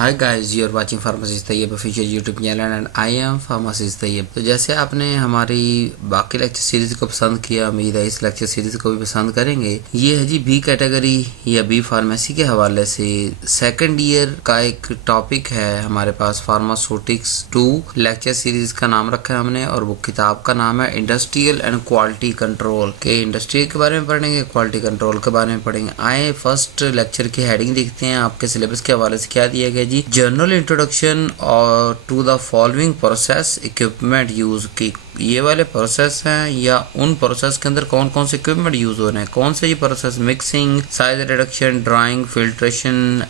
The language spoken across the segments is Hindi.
Hi guys, you are watching pharmacist Tayyab official YouTube channel and I am pharmacist Tayyab. तो जैसे आपने हमारी बाकी लेक्चर सीरीज को पसंद किया, उम्मीद है इस लेक्चर सीरीज को भी पसंद करेंगे। ये है जी बी कैटेगरी या बी फार्मेसी के हवाले से सेकंड ईयर का एक टॉपिक है हमारे पास, फार्मास्यूटिक्स 2 लेक्चर सीरीज का नाम रखा है हमने, और वो किताब का नाम है इंडस्ट्रियल एंड क्वालिटी कंट्रोल। के इंडस्ट्री के बारे में पढ़ेंगे, क्वालिटी कंट्रोल के बारे में पढ़ेंगे। आए फर्स्ट लेक्चर की हेडिंग देखते हैं, आपके सिलेबस के हवाले से क्या दिया गया जी। जनरल इंट्रोडक्शन और to the following process equipment use की, ये वाले प्रोसेस हैं या उन प्रोसेस के अंदर कौन कौन से इक्विपमेंट यूज हो रहे हैं, कौन से ये process, mixing, size reduction, drawing, filtration,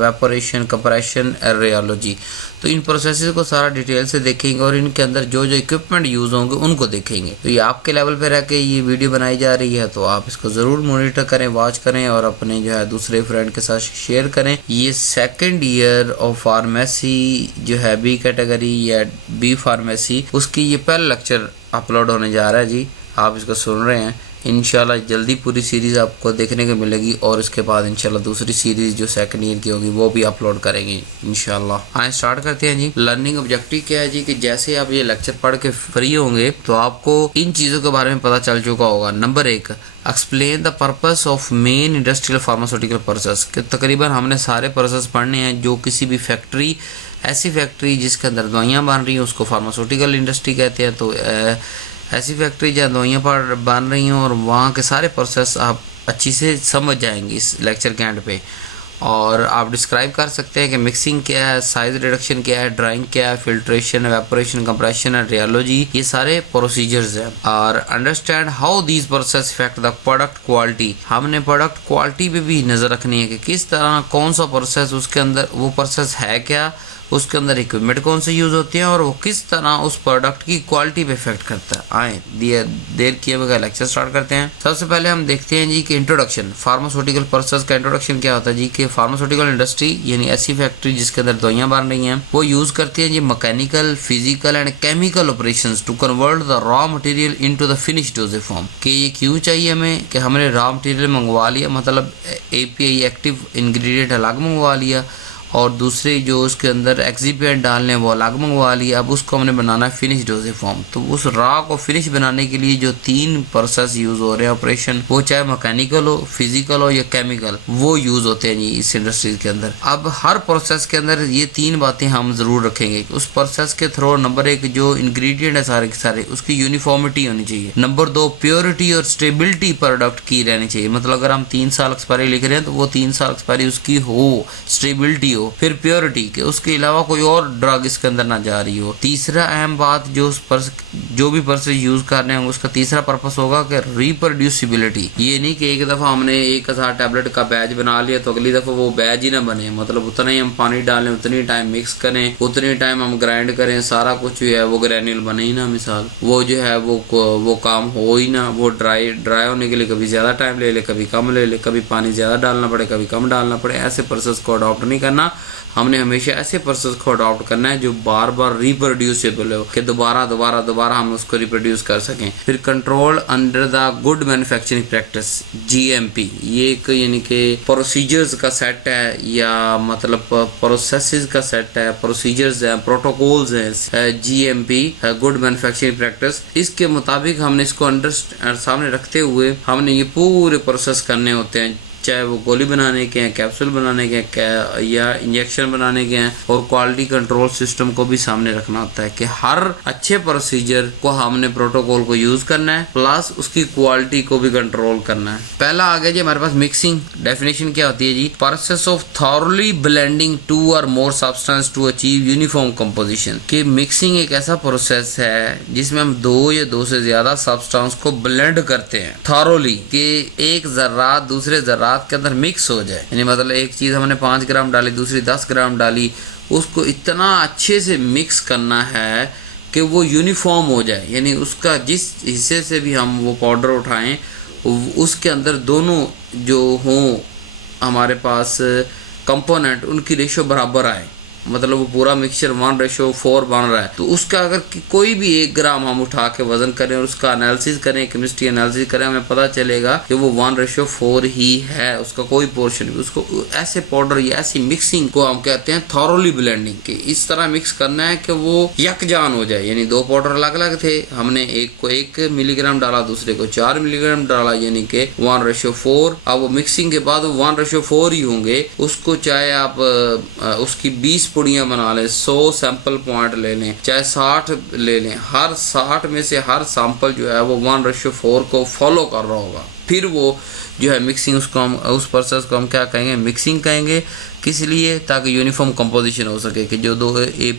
evaporation, compression, radiology. तो इन प्रोसेसेस को सारा डिटेल से देखेंगे और इनके अंदर जो जो इक्विपमेंट यूज होंगे उनको देखेंगे। तो ये आपके लेवल पे रह के ये वीडियो बनाई जा रही है, तो आप इसको जरूर मॉनिटर करें, वॉच करें और अपने जो है दूसरे फ्रेंड के साथ शेयर करें। ये सेकंड ईयर ऑफ फार्मेसी जो है बी कैटेगरी या बी फार्मेसी, उसकी ये पहला लेक्चर अपलोड होने जा रहा है जी। आप इसको सुन रहे हैं, इंशाल्लाह जल्दी पूरी सीरीज आपको देखने को मिलेगी और इसके बाद इंशाल्लाह दूसरी सीरीज जो सेकंड ईयर की होगी वो भी अपलोड करेंगे इंशाल्लाह। आए स्टार्ट करते हैं जी। लर्निंग ऑब्जेक्टिव क्या है जी कि जैसे आप ये लेक्चर पढ़ के फ्री होंगे तो आपको इन चीज़ों के बारे में पता चल चुका होगा। Number 1, explain the purpose of main industrial pharmaceutical process, कि तकरीबन हमने सारे प्रोसेस पढ़ने हैं जो किसी भी फैक्ट्री, ऐसी फैक्ट्री जिसके अंदर दवाइयाँ बन रही हैं उसको फार्मास्यूटिकल इंडस्ट्री कहते हैं। तो ऐसी फैक्ट्री जहाँ दवाइयाँ पर बन रही हैं और वहाँ के सारे प्रोसेस आप अच्छी से समझ जाएंगे इस लेक्चर के एंड पे। और आप डिस्क्राइब कर सकते हैं कि मिक्सिंग क्या है, साइज रिडक्शन क्या है, ड्राइंग क्या है, filtration, evaporation, compression and radiology, ये सारे प्रोसीजर्स हैं। और understand how these process effect the product quality, हमने प्रोडक्ट क्वालिटी पे भी नज़र रखनी है कि किस तरह कौन सा प्रोसेस उसके अंदर, वो प्रोसेस है क्या, उसके अंदर इक्विपमेंट कौन से यूज होते हैं और वो किस तरह उस प्रोडक्ट की क्वालिटी पे इफेक्ट करता है। आए देर किए बगैर लेक्चर स्टार्ट करते हैं। सबसे पहले हम देखते हैं जी कि इंट्रोडक्शन, फार्मास्यूटिकल प्रोसेस का इंट्रोडक्शन क्या होता है जी कि फार्मास्यूटिकल इंडस्ट्री यानी ऐसी फैक्ट्री जिसके अंदर दवाइयाँ बन रही हैं वो यूज करती है जी mechanical, physical and chemical operations to convert the raw material into the finished dosage form. कि ये क्यों चाहिए हमें कि हमने रॉ मटेरियल मंगवा लिया, मतलब एपीआई एक्टिव इंग्रेडिएंट अलग मंगवा लिया और दूसरे जो उसके अंदर एक्सिपिएंट डालने वो अलग मंगवा लिया, अब उसको हमने बनाना है फिनिश डोसेज फॉर्म। तो उस रॉ को फिनिश बनाने के लिए जो 3 प्रोसेस यूज हो रहे हैं ऑपरेशन, वो चाहे मैकेनिकल हो, फिजिकल हो या केमिकल, वो यूज होते हैं जी इस इंडस्ट्रीज के अंदर। अब हर प्रोसेस के अंदर ये 3 बातें हम जरूर रखेंगे। उस प्रोसेस के थ्रू नंबर 1 जो इंग्रेडिएंट है सारे के सारे उसकी यूनिफॉर्मिटी होनी चाहिए। नंबर 2 प्योरिटी और स्टेबिलिटी प्रोडक्ट की रहनी चाहिए, मतलब अगर हम 3 साल एक्सपायरी लिख रहे हैं तो वो 3 साल एक्सपायरी उसकी हो, स्टेबिलिटी हो, फिर प्योरिटी के उसके अलावा कोई और ड्रग इसके अंदर ना जा रही हो। तीसरा अहम बात जो भी पर्सेस यूज कर रहे हैं उसका तीसरा पर्पस होगा कि रिप्रोड्यूसिबिलिटी। ये नहीं कि एक दफा हमने 1000 टैबलेट का बैच बना लिया तो अगली दफा वो बैच ही ना बने, मतलब उतना ही हम पानी डालें, उतनी टाइम मिक्स करें, उतनी टाइम हम ग्राइंड करें, सारा कुछ जो है वो ग्रैन्यूल बने ही ना, मिसाल वो जो है वो काम हो ही ना। वो ड्राई होने के लिए कभी ज्यादा टाइम ले ले, कभी कम ले ले, कभी पानी ज्यादा डालना पड़े, कभी कम डालना पड़े। ऐसे प्रोसेस को अडॉप्ट नहीं करना, हमने हमेशा ऐसे प्रोसेस को अडॉप्ट करना है जो बार बार रिप्रोड्यूसेबल हो, कि दोबारा हम उसको रिप्रोड्यूस कर सकें। फिर control under the good manufacturing practice, GMP, ये एक यानी कि प्रोसीजर्स का सेट है या मतलब प्रोसेसेस का सेट है, प्रोसीजर्स है, प्रोटोकॉल्स हैं। जीएमपी गुड मैन्युफैक्चरिंग प्रैक्टिस, इसके मुताबिक हमने इसको सामने रखते हुए हमने ये पूरे प्रोसेस करने होते हैं, चाहे वो गोली बनाने के हैं, कैप्सूल बनाने के हैं या इंजेक्शन बनाने के हैं। और क्वालिटी कंट्रोल सिस्टम को भी सामने रखना होता है कि हर अच्छे प्रोसीजर को हमने प्रोटोकॉल को यूज करना है, प्लस उसकी क्वालिटी को भी कंट्रोल करना है। पहला आ गया जी हमारे पास मिक्सिंग। डेफिनेशन क्या होती है जी, process of thoroughly blending 2 or more substance to achieve uniform composition. कि मिक्सिंग एक ऐसा प्रोसेस है जिसमें हम 2 या 2 से ज्यादा सब्सटेंस को ब्लेंड करते हैं थॉरली, कि एक जर्रात दूसरे जर्रात के अंदर मिक्स हो जाए, यानी मतलब एक चीज हमने 5 ग्राम डाली, दूसरी 10 ग्राम डाली, उसको इतना अच्छे से मिक्स करना है कि वो यूनिफॉर्म हो जाए, यानी उसका जिस हिस्से से भी हम वो पाउडर उठाएं उसके अंदर दोनों जो हों हमारे पास कंपोनेंट, उनकी रेशो बराबर आए। मतलब वो पूरा मिक्सचर 1:4 बन रहा है, तो उसका अगर कोई भी 1 ग्राम हम उठा के वजन करें और उसका एनालिसिस करें, केमिस्ट्री एनालिसिस करें, हमें पता चलेगा कि वो 1:4 ही है, उसका कोई पोर्शन भी। उसको ऐसे पाउडर या ऐसी मिक्सिंग को हम कहते हैं थॉरोली ब्लेंडिंग, कि इस तरह मिक्स करना है कि वो यकजान हो जाए। यानी 2 पाउडर अलग अलग थे, हमने एक को 1 मिलीग्राम डाला, दूसरे को 4 मिलीग्राम डाला, यानी कि 1:4। अब वो मिक्सिंग के बाद वो 1:4 ही होंगे। उसको चाहे आप उसकी 20 पुड़ियां बना लें, 100 सैंपल पॉइंट ले लें, चाहे 60 ले लें, हर 60 में से हर सैंपल जो है वो 1:4 को फॉलो कर रहा होगा। फिर वो जो है मिक्सिंग, उसको हम उस प्रोसेस को हम क्या कहेंगे, मिक्सिंग कहेंगे। किस लिए? ताकि यूनिफॉर्म कंपोजिशन हो सके, कि जो 2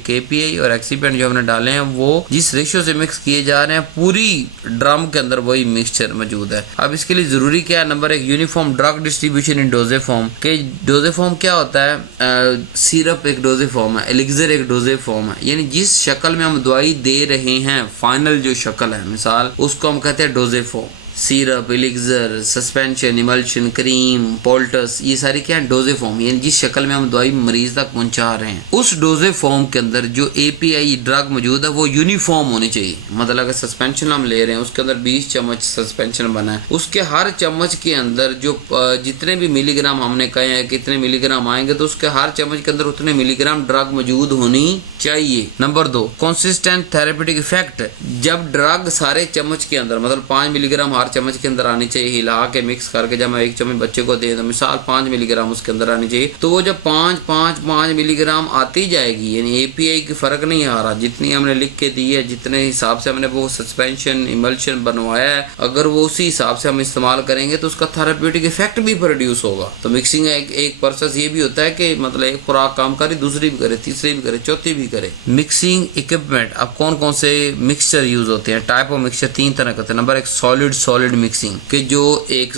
KPI और एक्सीपेंट जो हमने डाले हैं वो जिस रेशियो से मिक्स किए जा रहे हैं पूरी ड्रम के अंदर वही मिक्सचर मौजूद है। अब इसके लिए जरूरी क्या है? Number 1, uniform drug distribution in doses form. के डोजेज फॉर्म क्या होता है? सिरप एक डोजेज फॉर्म है, एलिक्सर एक डोजेज फॉर्म है, यानी जिस शक्ल में हम दवाई दे रहे हैं, फाइनल जो शक्ल है मिसाल, उसको हम कहते हैं dosage form. Syrup, elixir, suspension, emulsion, cream, poultice, ये सारी क्या है? डोजेज फॉर्म, यानी जिस शक्ल में हम दवाई मरीज तक पहुंचा रहे हैं, उस डोजेज फॉर्म के अंदर जो API ड्रग मौजूद है वो यूनिफॉर्म होनी चाहिए। मतलब अगर सस्पेंशन हम ले रहे हैं, उसके अंदर 20 चम्मच सस्पेंशन बना है, उसके हर चम्मच के अंदर जो जितने भी मिलीग्राम हमने कहे हैं कितने मिलीग्राम आएंगे, तो उसके हर चम्मच के अंदर उतने मिलीग्राम ड्रग मौजूद होनी चाहिए। Number 2, consistent therapeutic effect. जब ड्रग सारे चम्मच के अंदर, मतलब 5 मिलीग्राम हर चम्मच के अंदर आनी चाहिए, हिला के मिक्स करके जब मैं 1 चम्मच बच्चे को दे तो मिसाल 5 मिलीग्राम उसके अंदर आनी चाहिए, तो वो जब 5 मिलीग्राम आती जाएगी, यानी API की फर्क नहीं आ रहा, जितनी हमने लिख के दी है, जितने हिसाब से हमने वो सस्पेंशन इमल्शन बनवाया है, अगर वो उसी हिसाब से हम इस्तेमाल करेंगे तो उसका थेरेप्यूटिक इफेक्ट भी प्रोड्यूस होगा। तो मिक्सिंग एक प्रोसेस ये भी होता है कि मतलब एक खुराक काम करे, दूसरी भी करे, तीसरी भी करे, चौथी भी करे। Mixing equipment. अब कौन कौन से मिक्सचर यूज होते हैं? टाइप ऑफ मिक्सचर 3 तरह के होते हैं। नंबर 1, सॉलिड मिक्सिंग, कि जो एक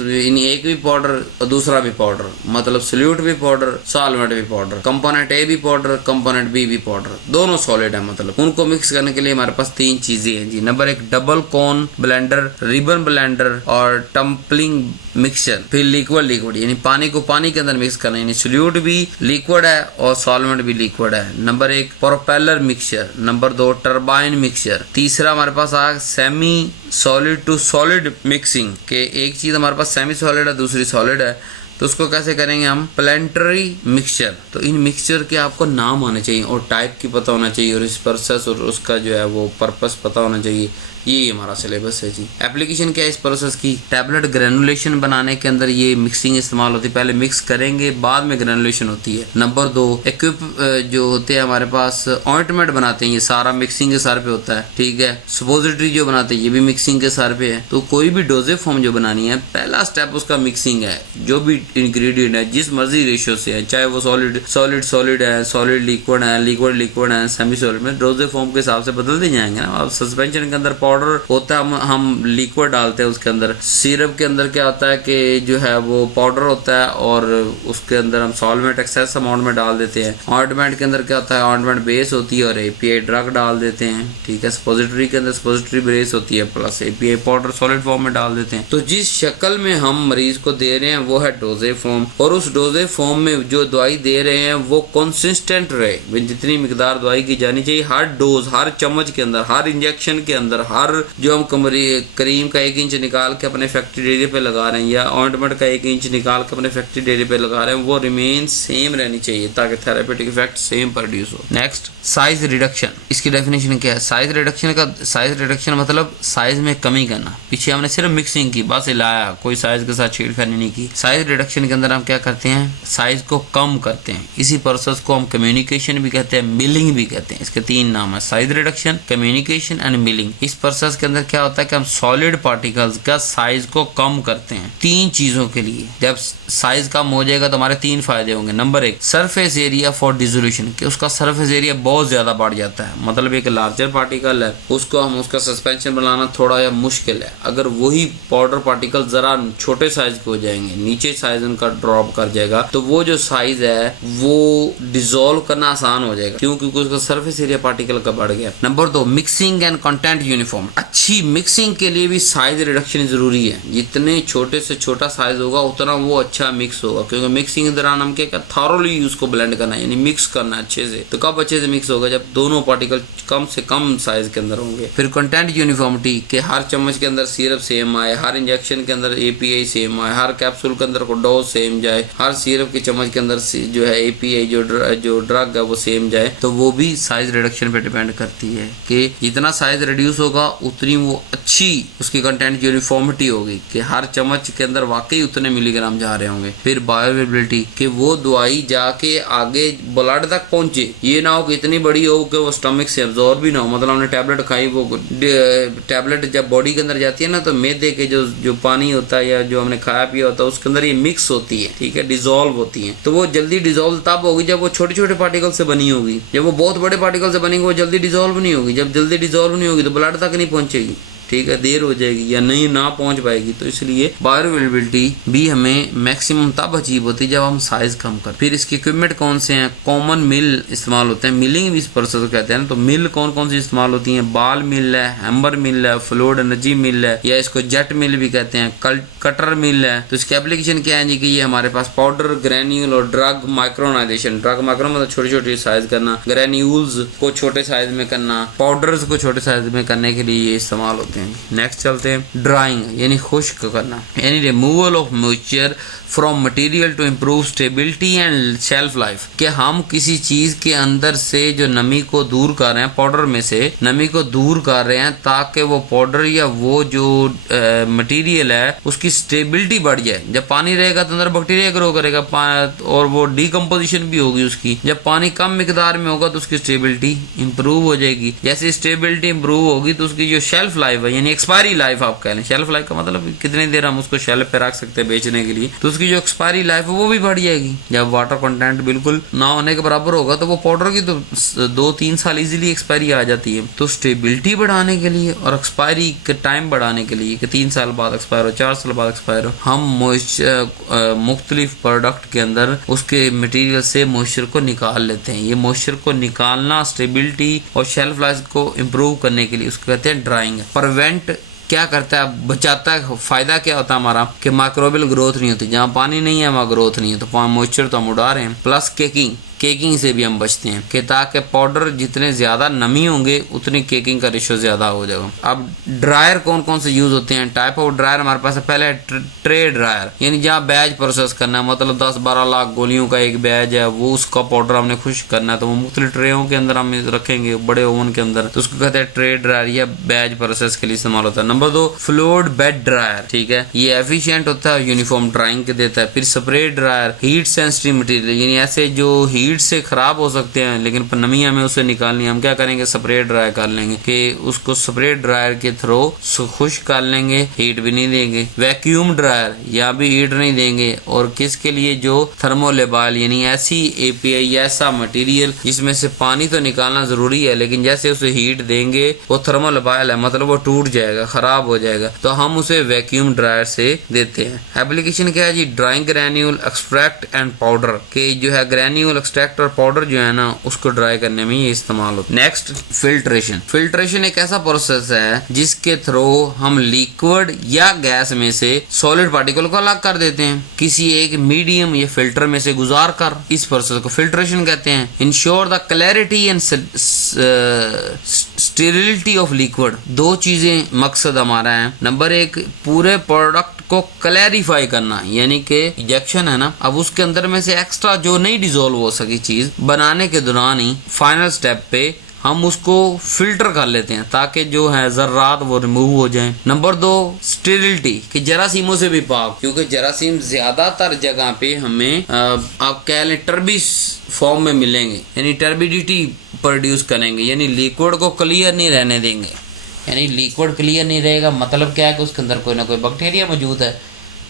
भी पाउडर और दूसरा भी पाउडर, मतलब सॉल्यूट भी पाउडर, सॉल्वेंट भी पाउडर, कंपोनेंट A भी पाउडर, कंपोनेंट B भी पाउडर, दोनों सॉलिड है। मतलब उनको मिक्स करने के लिए हमारे पास 3 चीजें हैं जी। नंबर 1, डबल कोन ब्लेंडर, रिबन ब्लेंडर और टम्पलिंग मिक्सचर। फिर लिक्विड, यानी पानी को पानी के अंदर मिक्स करना, यानी सॉल्यूट भी लिक्विड है और सॉल्वेंट भी लिक्विड है। Number 1, propeller mixture. Number 2, turbine mixture. तीसरा हमारे पास आ semi solid to solid mixing, के एक चीज हमारे पास सेमी सॉलिड है, दूसरी सॉलिड है, तो उसको कैसे करेंगे हम? Planetary mixture. तो इन मिक्सचर के आपको नाम आने चाहिए और टाइप की पता होना चाहिए और इस प्रोसेस और उसका जो है वो पर्पस पता होना चाहिए। ये हमारा सिलेबस है जी। एप्लीकेशन क्या है इस प्रोसेस की? टैबलेट ग्रेनुलेशन बनाने के अंदर ये मिक्सिंग इस्तेमाल होती है। पहले मिक्स करेंगे, बाद में ग्रेनुलेशन होती है। नंबर 2, इक्विप जो होते हैं हमारे पास, ऑइंटमेंट बनाते हैं, ये सारा मिक्सिंग के सर पे होता है, ठीक है। सपोजिटरी जो बनाते हैं ये भी मिक्सिंग के सर पे है। तो कोई भी डोजेज फॉर्म जो बनानी है, पहला स्टेप उसका मिक्सिंग है। जो भी इंग्रेडिएंट है जिस मर्जी रेशियो से है, चाहे वो सॉलिड है, सॉलिड लिक्विड है, लिक्विड है, सेमी सॉलिड में, डोजेज फॉर्म के हिसाब से बदलते जाएंगे ना। अब सस्पेंशन के अंदर पाउडर होता है, हम लिक्विड डालते हैं उसके अंदर। सिरप के अंदर क्या होता है कि जो है वो पाउडर होता है और उसके अंदर हम सॉल्वेंट एक्सेस अमाउंट में डाल देते हैं। ऑइंटमेंट के अंदर क्या होता है? ऑइंटमेंट बेस होती है और API ड्रग डाल देते हैं, ठीक है। सपोजिटरी के अंदर सपोजिटरी बेस होती है plus API powder solid form में डाल देते हैं। तो जिस शक्ल में हम मरीज को दे रहे हैं वो है डोजेज फॉर्म, और उस डोजेज फॉर्म में जो दवाई दे रहे हैं वो कंसिस्टेंट रहे, जितनी मिकदार दवाई की जानी चाहिए हर डोज, हर चम्मच के अंदर, हर इंजेक्शन के अंदर, हर जो हम क्रीम का 1 इंच निकाल के अपने फैक्ट्री डेयरी पे लगा रहे हैं या ऑइंटमेंट का 1 इंच निकाल के अपने फैक्ट्री डेयरी पे लगा रहे हैं, वो रिमेन सेम रहनी चाहिए ताकि थेरेपेटिक इफेक्ट सेम प्रोड्यूस हो। Next, size reduction. इसकी डेफिनेशन क्या है? साइज रिडक्शन मतलब साइज में कमी करना। पीछे हमने सिर्फ मिक्सिंग की, बस हिलाया, कोई साइज के साथ छेड़खानी नहीं की। साइज रिडक्शन के अंदर हम क्या करते हैं? साइज को कम करते हैं। इसी प्रोसेस को हम कम्युनिकेशन भी कहते हैं, मिलिंग भी कहते हैं। इसके 3 नाम है, size reduction, communication end milling. इस प्रोसेस के अंदर क्या होता है कि हम सॉलिड पार्टिकल्स का साइज को कम करते हैं 3 चीजों के लिए। जब साइज कम हो जाएगा तो हमारे 3 फायदे होंगे। Number 1, surface area for dissolution, कि उसका सरफेस एरिया बहुत ज्यादा बढ़ जाता है। मतलब एक लार्जर पार्टिकल है, उसको हम उसका सस्पेंशन बनाना थोड़ा या मुश्किल है। अगर वही पाउडर पार्टिकल जरा छोटे साइज के हो जाएंगे, नीचे साइज साइज उनका ड्रॉप कर जाएगा, तो वो जो साइज है वो डिसॉल्व करना आसान हो जाएगा, क्योंकि उसका सरफेस एरिया पार्टिकल का बढ़ गया। Number 2, mixing and content uniform. अच्छी मिक्सिंग के लिए भी साइज रिडक्शन जरूरी है। जितने छोटे से छोटा साइज होगा उतना वो अच्छा मिक्स होगा, क्योंकि मिक्सिंग के दौरान हम क्या थॉरोली उसको ब्लेंड करना है, यानी मिक्स करना है अच्छे से। तो कब अच्छे से मिक्स होगा? जब दोनों पार्टिकल कम से कम साइज के अंदर होंगे। फिर कंटेंट यूनिफॉर्मिटी, के हर चम्मच के अंदर सिरप सेम आए, हर इंजेक्शन के अंदर एपीआई सेम आए, हर कैप्सूल के अंदर को डोज सेम जाए, हर सिरप के चम्मच के अंदर जो है एपीआई जो ड्रग है वो सेम जाए। तो वो भी साइज रिडक्शन पे डिपेंड करती है कि जितना साइज रिड्यूस होगा उतनी वो अच्छी उसकी कंटेंट यूनिफॉर्मिटी होगी, कि हर चम्मच के अंदर वाकई उतने मिलीग्राम जा रहे होंगे। फिर बायोअवेलेबिलिटी, कि वो दवाई जाके आगे ब्लड तक पहुंचे, ये ना हो कि इतनी बड़ी हो कि वो स्टमक से अब्जॉर्ब भी ना हो। मतलब हमने टैबलेट खाई, वो टैबलेट जब बॉडी के अंदर जाती है ना, तो मैदे के जो पानी होता है या जो हमने खाया पिया होता है उसके अंदर ये मिक्स होती है, ठीक है, डिसॉल्व होती है। तो वो जल्दी डिसॉल्व तब होगी जब वो छोटे छोटे पार्टिकल से बनी होगी। जब वो बहुत बड़े पार्टिकल से बनेंगे वो जल्दी डिसॉल्व नहीं होगी। जब जल्दी डिसॉल्व नहीं होगी तो ब्लड तक नहीं पहुंचेगी, ठीक है, देर हो जाएगी या नहीं ना पहुंच पाएगी। तो इसलिए बायोअवेलेबिलिटी भी हमें मैक्सिमम तब अचीव होती है जब हम साइज कम कर। फिर इसके इक्विपमेंट कौन से हैं? कॉमन मिल इस्तेमाल होते हैं, मिलिंग भी इस प्रोसेस को कहते हैं। तो मिल कौन कौन सी इस्तेमाल होती हैं? बाल मिल है, हैम्बर मिल है, फ्लूइड एनर्जी मिल है, या इसको जेट मिल भी कहते हैं, कटर मिल है। तो इसकी एप्लीकेशन क्या है जी कि ये हमारे पास पाउडर, ग्रेन्यूल और ड्रग माइक्रोनाइजेशन। ड्रग माइक्रो मतलब छोटी छोटी साइज करना, ग्रेन्यूल्स को छोटे साइज में करना, पाउडर्स को छोटे साइज में करने के लिए ये इस्तेमाल होते हैं। नेक्स्ट चलते हैं ड्राइंग, यानी खुश्क करना, यानी removal of moisture from material to improve stability and shelf life. कि हम किसी चीज के अंदर से जो नमी को दूर कर रहे हैं, पाउडर में से नमी को दूर कर रहे हैं ताकि वो पाउडर या वो जो मटेरियल है उसकी स्टेबिलिटी बढ़ जाए। जब पानी रहेगा तो अंदर बैक्टीरिया ग्रो करेगा और वो डिकम्पोजिशन भी होगी उसकी। जब पानी कम मिकदार में होगा तो उसकी स्टेबिलिटी इंप्रूव हो जाएगी। जैसे स्टेबिलिटी इंप्रूव होगी तो उसकी जो शेल्फ लाइफ है, यानी एक्सपायरी लाइफ आप कह लें, शेल्फ लाइफ का मतलब कितनी देर हम उसको शेल्फ पे रख सकते हैं बेचने के लिए, तो उसकी जो एक्सपायरी लाइफ है वो भी बढ़ जाएगी। जब वाटर कंटेंट बिल्कुल ना होने के बराबर होगा तो वो पाउडर की तो 2-3 साल इजीली एक्सपायरी आ जाती है। तो स्टेबिलिटी बढ़ाने के लिए और एक्सपायरी के टाइम बढ़ाने के लिए कि 3 साल बाद एक्सपायर हो, 4 साल बाद एक्सपायर हो, हम मॉइस्चर मुख्तलिफ प्रोडक्ट के अंदर उसके मटेरियल से मॉइस्चर को निकाल लेते हैं। ये मॉइस्चर को निकालना स्टेबिलिटी और शेल्फ लाइफ को इम्प्रूव करने के लिए उसको कहते हैं ड्राइंग। प्रिवेंट क्या करता है? बचाता है। फायदा क्या होता है हमारा कि माइक्रोबियल ग्रोथ नहीं होती। जहाँ पानी नहीं है वहाँ ग्रोथ नहीं है, तो मॉइस्चर तो हम उड़ा रहे हैं। प्लस केकिंग से भी हम बचते हैं कि ताकि पाउडर जितने ज्यादा नमी होंगे उतनी केकिंग का रेशो ज्यादा हो जाएगा। अब ड्रायर कौन कौन से यूज होते हैं? टाइप ऑफ ड्रायर हमारे पास है। पहले ट्रे ड्रायर, यानी जहाँ बैच प्रोसेस करना है, मतलब 10-12 लाख गोलियों का एक बैच है, वो उसका पाउडर हमने खुश्क करना है, तो वो मुख्तलिफ ट्रेयों के अंदर हम रखेंगे, बड़े ओवन के अंदर, तो उसको कहते हैं ट्रे ड्रायर या बैच प्रोसेस के लिए इस्तेमाल होता है। नंबर 2, फ्लूइड बेड ड्रायर, ठीक है, ये एफिशिएंट होता है, यूनिफॉर्म ड्राइंग के देता है। फिर spray dryer, heat sensitive material, यानी ऐसे जो हीट से खराब हो सकते हैं लेकिन नमी हमें उसे निकालनी है, हम क्या करेंगे? स्प्रे ड्रायर कर लेंगे कि उसको स्प्रे ड्रायर के थ्रू खुश्क कर लेंगे, हीट भी नहीं देंगे। वैक्यूम ड्रायर, या भी हीट नहीं देंगे। और किसके लिए? जो थर्मोलेबाइल, यानी ऐसी एपीआई, ऐसा मटेरियल जिसमें से पानी तो निकालना जरूरी है लेकिन जैसे उसे हीट देंगे वो थर्मोलेबाइल है, मतलब वो टूट जाएगा, खराब हो जाएगा, तो हम उसे वैक्यूम ड्रायर से देते हैं। एप्लीकेशन क्या है जी? Drying granule extract and powder, के जो है ग्रैन्यूल एक्सट्रैक्ट और पाउडर जो है ना उसको ड्राई करने में ये इस्तेमाल होता है। नेक्स्ट, फिल्ट्रेशन एक ऐसा प्रोसेस है जिसके थ्रू हम लिक्विड या गैस में से सॉलिड पार्टिकल को अलग कर देते हैं किसी एक मीडियम या फिल्टर में से गुजार कर। इस प्रोसेस को फिल्ट्रेशन कहते हैं। Ensure the clarity and sterility of liquid, 2 चीजें मकसद हमारा है। नंबर 1, पूरे प्रोडक्ट को क्लैरिफाई करना, यानी कि इंजेक्शन है ना, अब उसके अंदर में से एक्स्ट्रा जो नहीं डिसॉल्व हो सकी चीज बनाने के दौरान ही फाइनल स्टेप पे हम उसको फिल्टर कर लेते हैं ताकि जो है जर्रात वो रिमूव हो जाए। नंबर 2, स्टेरिलिटी, कि जरासीमों से भी पाक, क्योंकि जरासीम ज्यादातर जगह पे हमें आप कह लें टर्बी फॉर्म में मिलेंगे, यानी टर्बिडिटी प्रोड्यूस करेंगे, यानी लिक्विड को क्लियर नहीं रहने देंगे। यानी लिक्विड क्लियर नहीं रहेगा मतलब क्या है कि उसके अंदर कोई ना कोई बैक्टीरिया मौजूद है।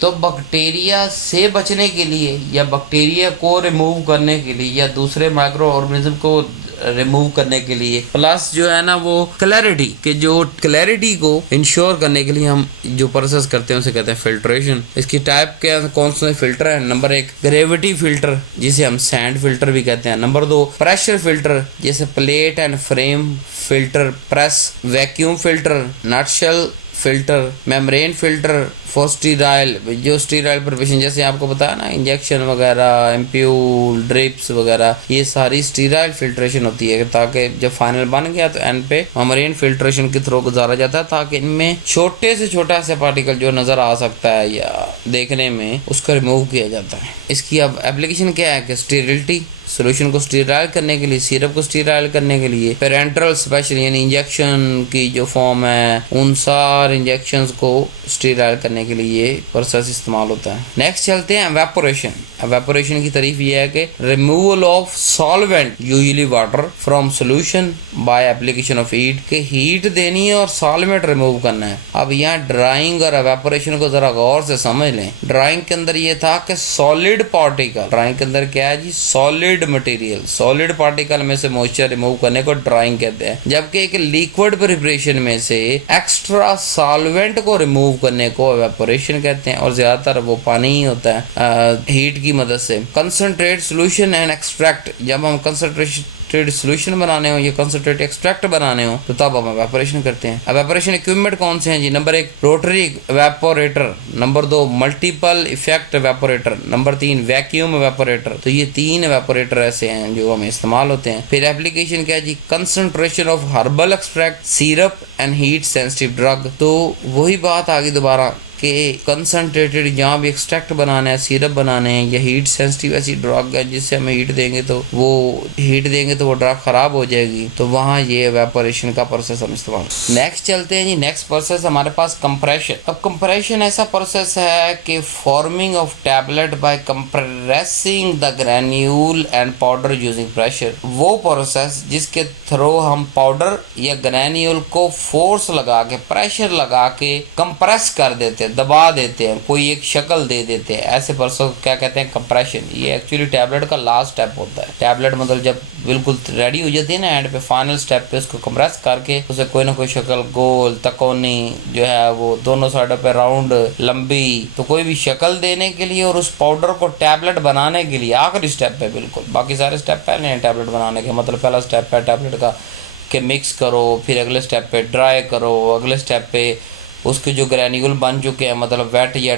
तो बैक्टीरिया से बचने के लिए या बैक्टीरिया को रिमूव करने के लिए या दूसरे माइक्रो ऑर्गेनिज्म को रिमूव करने के लिए, प्लस जो है ना वो क्लैरिटी के जो क्लैरिटी को इंश्योर करने के लिए हम जो प्रोसेस करते हैं उसे कहते हैं फिल्ट्रेशन। इसकी टाइप के कौन से फिल्टर है? नंबर 1 ग्रेविटी फिल्टर जिसे हम सैंड फिल्टर भी कहते हैं। नंबर 2 प्रेशर फिल्टर जैसे plate and frame filter press, vacuum filter, nutshell filter, membrane filter for sterile, जो स्टीराइल प्रिपरेशन जैसे आपको बताया ना, इंजेक्शन वगैरह, एम्प्यूल, ड्रिप्स वगैरह, ये सारी स्टीराइल फिल्ट्रेशन होती है ताकि जब फाइनल बन गया तो एंड पे मेम्ब्रेन फिल्ट्रेशन के थ्रू गुजारा जाता है ताकि इनमें छोटे से छोटा सा पार्टिकल जो नजर आ सकता है या देखने में उसको रिमूव किया जाता है। इसकी अब एप्लीकेशन क्या है कि स्टेरिलिटी, सोल्यूशन को स्टीराइल करने के लिए, सिरप को स्टीराइल करने के लिए, पेरेंटरल स्पेशल यानी इंजेक्शन की जो फॉर्म है उन सारे इंजेक्शंस को स्टीराइल करने के लिए ये प्रोसेस इस्तेमाल होता है। नेक्स्ट चलते हैं एवेपोरेशन। एवेपोरेशन की तारीफ ये है कि removal of solvent usually water from solution by application of heat, के हीट देनी है और सॉल्वेंट रिमूव करना है। अब यहाँ ड्राइंग और एवेपोरेशन को जरा गौर से समझ लें। ड्राइंग के अंदर ये था कि सॉलिड पार्टिकल, ड्राइंग के अंदर क्या है जी, सॉलिड मटेरियल, सॉलिड पार्टिकल में से मॉइस्चर रिमूव करने को ड्राइंग कहते हैं, जबकि एक लिक्विड प्रिपरेशन में से एक्स्ट्रा सॉल्वेंट को रिमूव करने को एवेपोरेशन कहते हैं और ज्यादातर वो पानी ही होता है हीट की मदद से। कंसंट्रेट सोल्यूशन एंड एक्सट्रैक्ट, जब हम कंसंट्रेटेड सोल्यूशन बनाने हो या कंसंट्रेट एक्सट्रैक्ट बनाने हो तो तब हम एवेपोरेशन करते हैं। एवेपोरेशन इक्विपमेंट कौन से हैं जी? Number 1 rotary evaporator, number 2 multiple effect evaporator, number 3 vacuum evaporator. तो ये 3 एवेपोरेटर ऐसे हैं जो हमें इस्तेमाल होते हैं। फिर एप्लीकेशन क्या है जी? Concentration of herbal extract, syrup and heat sensitive drug. तो वही बात आ गई दोबारा कि कंसंट्रेटेड जहाँ भी एक्सट्रैक्ट बनाना है, सिरप बनाने हैं या हीट सेंसिटिव ऐसी ड्रग है जिससे हमें हीट देंगे तो वो ड्रग खराब हो जाएगी, तो वहाँ ये एवेपोरेशन का प्रोसेस हम इस्तेमाल। नेक्स्ट चलते हैं जी, नेक्स्ट प्रोसेस हमारे पास कंप्रेशन। अब कंप्रेशन ऐसा प्रोसेस है कि forming of tablet by compressing the granule and powder using pressure. वो प्रोसेस जिसके थ्रू हम पाउडर या ग्रैन्यूल को फोर्स लगा के, प्रेशर लगा के कंप्रेस कर देते हैं, दबा देते हैं, कोई एक शक्ल दे देते हैं, ऐसे प्रोसेस को क्या कहते हैं? कंप्रेशन। ये एक्चुअली टैबलेट का लास्ट स्टेप होता है। टैबलेट मतलब जब बिल्कुल रेडी हो जाती है ना, एंड पे फाइनल स्टेप पे उसको कंप्रेस करके उसे कोई ना कोई शक्ल, गोल, तकोनी जो है वो दोनों साइडों पे राउंड, लंबी, तो कोई भी शक्ल देने के लिए और उस पाउडर को टैबलेट बनाने के लिए आखिरी स्टेप है बिल्कुल। बाकी सारे स्टेप पहले हैं टैबलेट बनाने के। मतलब पहला स्टेप है टैबलेट का कि मिक्स करो, फिर अगले स्टेप पे ड्राई करो, अगले स्टेप पे उसके जो ग्रैन्यूल बन चुके हैं, मतलब वेट या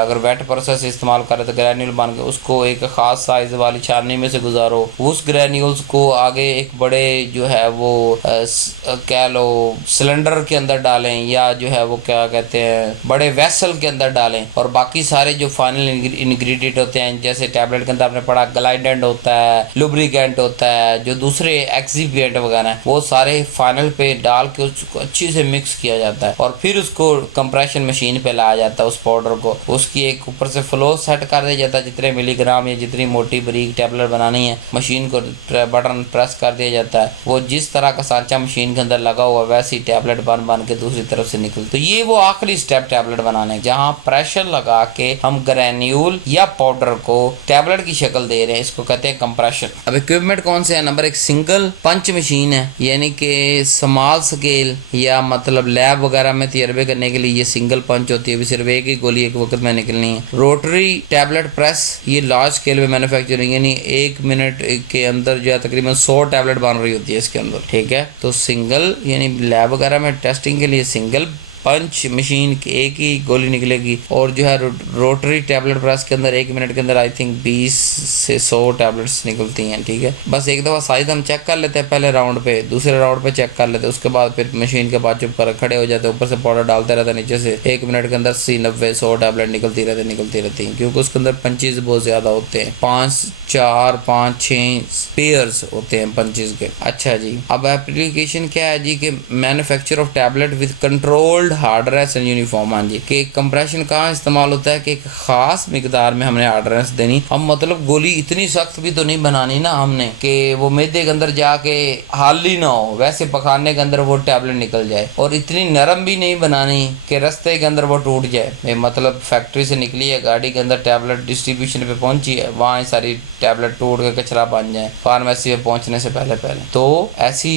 अगर वेट प्रोसेस इस्तेमाल करें तो ग्रैन्यूल बन के उसको एक ख़ास साइज वाली छाननी में से गुजारो। उस ग्रैन्यूल्स को आगे एक बड़े जो है वो कह लो सिलेंडर के अंदर डालें या जो है वो क्या कहते हैं बड़े वेसल के अंदर डालें, और बाकी सारे जो फाइनल इंग्रेडिएंट होते हैं, जैसे टैबलेट के अंदर आपने पढ़ा ग्लाइडेंट होता है, लुब्रिकेंट होता है, जो दूसरे एक्सिपिएंट वगैरह है, वो सारे फाइनल पे डाल के उसको अच्छी से मिक्स किया जाता है और फिर उसको कंप्रेशन मशीन पे लाया जाता है। उस पाउडर को उसकी एक ऊपर से फ्लो सेट कर दिया जाता है, जितने मिलीग्राम या जितनी मोटी बारीक टैबलेट बनानी है, मशीन को बटन प्रेस कर दिया जाता है। वो जिस तरह का सांचा मशीन के अंदर लगा हुआ वैसी टैबलेट बन के दूसरी तरफ से निकलती। तो ये वो आखिरी स्टेप टैबलेट बनाने, जहाँ प्रेशर लगा के हम ग्रैन्यूल या पाउडर को टैबलेट की शक्ल दे रहे हैं, इसको कहते हैं कंप्रेशन। अब इक्विपमेंट कौन से है? नंबर 1 सिंगल पंच मशीन है, यानी कि स्मॉल स्केल या मतलब लैब वगैरह में तजर्बे करने के लिए ये सिंगल पंच होती है, सिर्फ एक ही गोली एक वक्त में निकलनी है। रोटरी टैबलेट प्रेस, ये लार्ज स्केल में मैन्युफैक्चरिंग, यानी 1 मिनट के अंदर जो है तकरीबन 100 टैबलेट बन रही होती है इसके अंदर, ठीक है। तो सिंगल यानी लैब वगैरह में टेस्टिंग के लिए सिंगल पंच मशीन की एक ही गोली निकलेगी, और जो है रोटरी टैबलेट प्रेस के अंदर 1 मिनट के अंदर आई थिंक 20 से 100 टैबलेट्स निकलती हैं, ठीक है। बस एक दफ़ा साइज हम चेक कर लेते हैं पहले राउंड पे, दूसरे राउंड पे चेक कर लेते हैं, उसके बाद फिर मशीन के बाद चुप कर खड़े हो जाते हैं, ऊपर से पाउडर डालते रहते हैं, नीचे से 1 मिनट के अंदर 80, 90, 100 टैबलेट निकलती रहती हैं, क्योंकि उसके अंदर पंचेज बहुत ज़्यादा होते हैं, 5, 4, 5, 6 पेयर्स होते हैं पंचेज के। अच्छा जी, अब एप्लीकेशन क्या है जी कि manufacture of tablet with controlled hardness and uniform. हाँ जी, कि कंप्रेशन कहाँ इस्तेमाल होता है कि एक खास मिकदार में हमने हार्डनेस देनी। अब मतलब गोली इतनी सख्त भी तो नहीं बनानी ना हमने कि वो मैदे के अंदर जाके हाल ही ना हो, वैसे पकाने के अंदर वो टैबलेट निकल जाए, और इतनी नरम भी नहीं बनानी कि रास्ते के अंदर वो टूट जाए। मतलब फैक्ट्री से निकली है, गाड़ी के अंदर टैबलेट डिस्ट्रीब्यूशन पे पहुंची है, वहाँ सारी टैबलेट टूट के कचरा बन जाए फार्मेसी में पहुंचने से पहले। तो ऐसी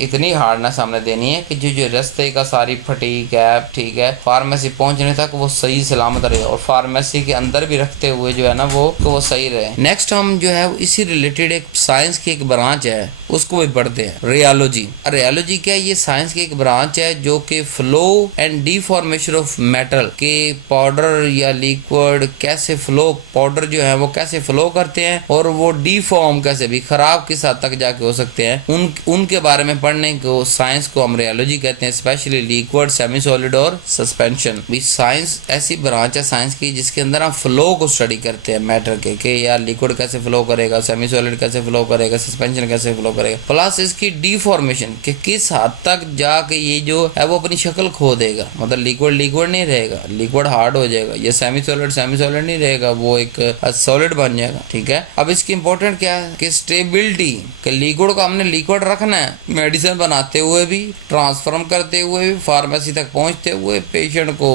इतनी हार्डनेस हमने देनी है कि जो रास्ते का सारी फटीक गैप, ठीक है, फार्मेसी पहुंचने तक वो सही सलामत रहे, और फार्मेसी के अंदर भी रखते हुए जो है ना वो सही रहे। नेक्स्ट हम जो है इसी रिलेटेड एक साइंस की एक ब्रांच है, उसको भी पढ़ते हैं, रेडियोलॉजी। रेडियोलॉजी क्या है? ये साइंस की एक ब्रांच है जो कि flow and deformation of metal के पाउडर या लिक्विड कैसे फ्लो, पाउडर जो है वो कैसे फ्लो करते हैं और वो डिफॉर्म कैसे भी खराब किस हद तक जाके हो सकते हैं, उनके बारे में पढ़ने को साइंस को हम रेडियोलॉजी कहते हैं, स्पेशली लिक्विड, सेमी सॉलिड और सस्पेंशन। साइंस ऐसी ब्रांच है साइंस की जिसके अंदर हम फ्लो को स्टडी करते हैं मैटर के यार लिक्विड कैसे फ्लो करेगा, सेमी सॉलिड कैसे फ्लो करेगा, सस्पेंशन कैसे फ्लो करेगा, प्लस इसकी डिफॉर्मेशन कि किस हद तक जाके ये जो है वो अपनी शक्ल खो देगा। मतलब लिक्विड नहीं रहेगा, लिक्विड हार्ड हो जाएगा, ये सेमी सॉलिड नहीं रहेगा, वो एक सॉलिड बन जाएगा। ठीक है, अब इसकी इंपॉर्टेंट क्या है कि स्टेबिलिटी, कि लिक्विड को हमने लिक्विड रखना है, मेडिसिन बनाते हुए भी, ट्रांसफॉर्म करते हुए भी, फार्मेसी तक पहुंचते हुए, पेशेंट को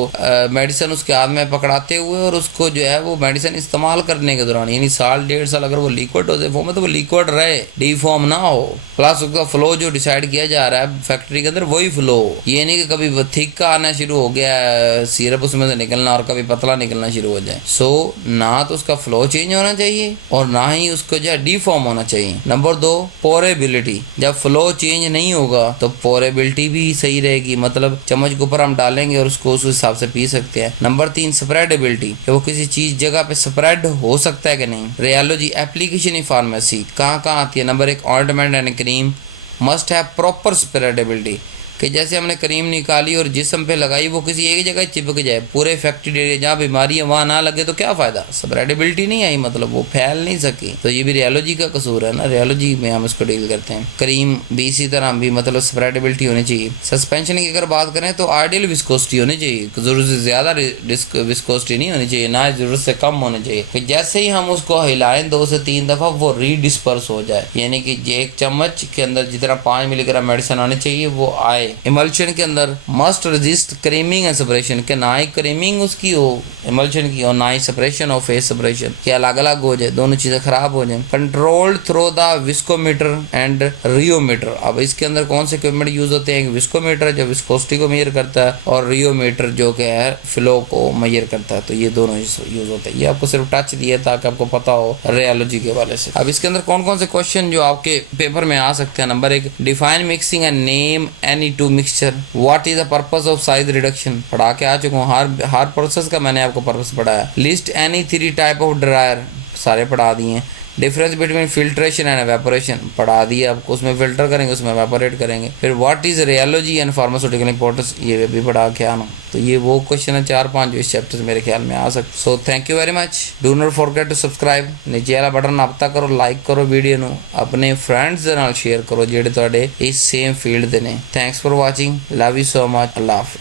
मेडिसिन उसके हाथ में पकड़ाते हुए, और उसको जो है वो मेडिसिन इस्तेमाल करने के दौरान यानी साल 1.5 साल अगर वो लिक्विड हो फॉर्म में तो वो लिक्विड रहे, डिफॉर्म ना हो। प्लस उसका फ्लो जो डिसाइड किया जा रहा है फैक्ट्री के अंदर वही फ्लो, ये नहीं कि कभी थिक का आना शुरू हो गया सिरप उसमें से निकलना और कभी पतला निकलना शुरू हो जाए। सो ना तो उसका फ्लो चेंज होना चाहिए और ना ही उसको जो है डिफॉर्म होना चाहिए। नंबर 2, पोरेबिलिटी, जब फ्लो चेंज नहीं होगा तो पोरेबिलिटी भी सही रहेगी, मतलब चम्मच के ऊपर हम डालेंगे और उसको उस हिसाब से पी सकते हैं। नंबर 3, स्प्रेडेबिलिटी, कि वो किसी चीज जगह पे स्प्रेड हो सकता है कि नहीं। रेडियोलॉजी एप्लीकेशन इन फार्मेसी कहाँ आती है? Number 1, ointment and cream must have proper spreadability, कि जैसे हमने क्रीम निकाली और जिस्म पे लगाई वो किसी एक जगह चिपक जाए, पूरे फैक्ट्री एरिया जहाँ बीमारी है वहाँ ना लगे तो क्या फायदा, स्प्रेडेबिलिटी नहीं आई, मतलब वो फैल नहीं सकी। तो ये भी रेडियोलॉजी का कसूर है ना, रेडियोलॉजी में हम इसको डील करते हैं। क्रीम भी इसी तरह भी मतलब स्प्रेडेबिलिटी होनी चाहिए। सस्पेंशन की अगर बात करें तो आइडियल विस्कोसिटी होनी चाहिए, जरूरत से ज्यादा विस्कोसिटी नहीं होनी चाहिए, ना जरूरत से कम होनी चाहिए, कि जैसे ही हम उसको हिलाएं 2 से 3 दफा वो रीडिस्पर्स हो जाए, यानी कि एक चम्मच के अंदर जितना 5 मिलीग्राम मेडिसिन आनी चाहिए वो आए। इमल्शन के अंदर must resist creaming and separation, के ना ही क्रीमिंग उसकी हो इमल्शन की और ना ही सेपरेशन और फेस सेपरेशन, के अलग अलग हो जाए, दोनों चीजें खराब हो जाए। Controlled through the viscometer and rheometer, अब इसके अंदर कौन से इक्विपमेंट यूज होते हैं? विस्कोमीटर जो विस्कोसिटी को मेजर करता है और रियोमीटर जो कि है फ्लो को मेजर करता है, तो ये दोनों यूज होते हैं। ये आपको सिर्फ टच दिया ताकि आपको पता हो रेडियोलॉजी के वाले से। अब इसके अंदर कौन कौन से क्वेश्चन जो आपके पेपर में आ सकते हैं? Number 1, define mixing and name any 2 mixture, what is the purpose of size reduction, पढ़ा के आ चुका हूँ, हर प्रोसेस का मैंने आपको पर्पस पढ़ाया। List any 3 type of dryer, सारे पढ़ा दिए हैं। Difference between filtration and evaporation पढ़ा दिया आपको, उसमें फिल्टर करेंगे उसमें एवेपोरेट करेंगे। फिर what is radiology and pharmaceutical importance, ये भी पढ़ा के आना। तो ये वो क्वेश्चन है 4-5 जो इस चैप्टर से मेरे ख्याल में आ सकते। So thank you very much, do not forget to subscribe, नीचे वाला बटन आप तक करो, लाइक करो वीडियो ਨੂੰ अपने फ्रेंड्स ਦੇ ਨਾਲ शेयर करो ਜਿਹੜੇ ਤੁਹਾਡੇ ਇਸ सेम फील्ड ਦੇ ਨੇ। Thanks for watching, love you so much, अल्लाह हाफिज़।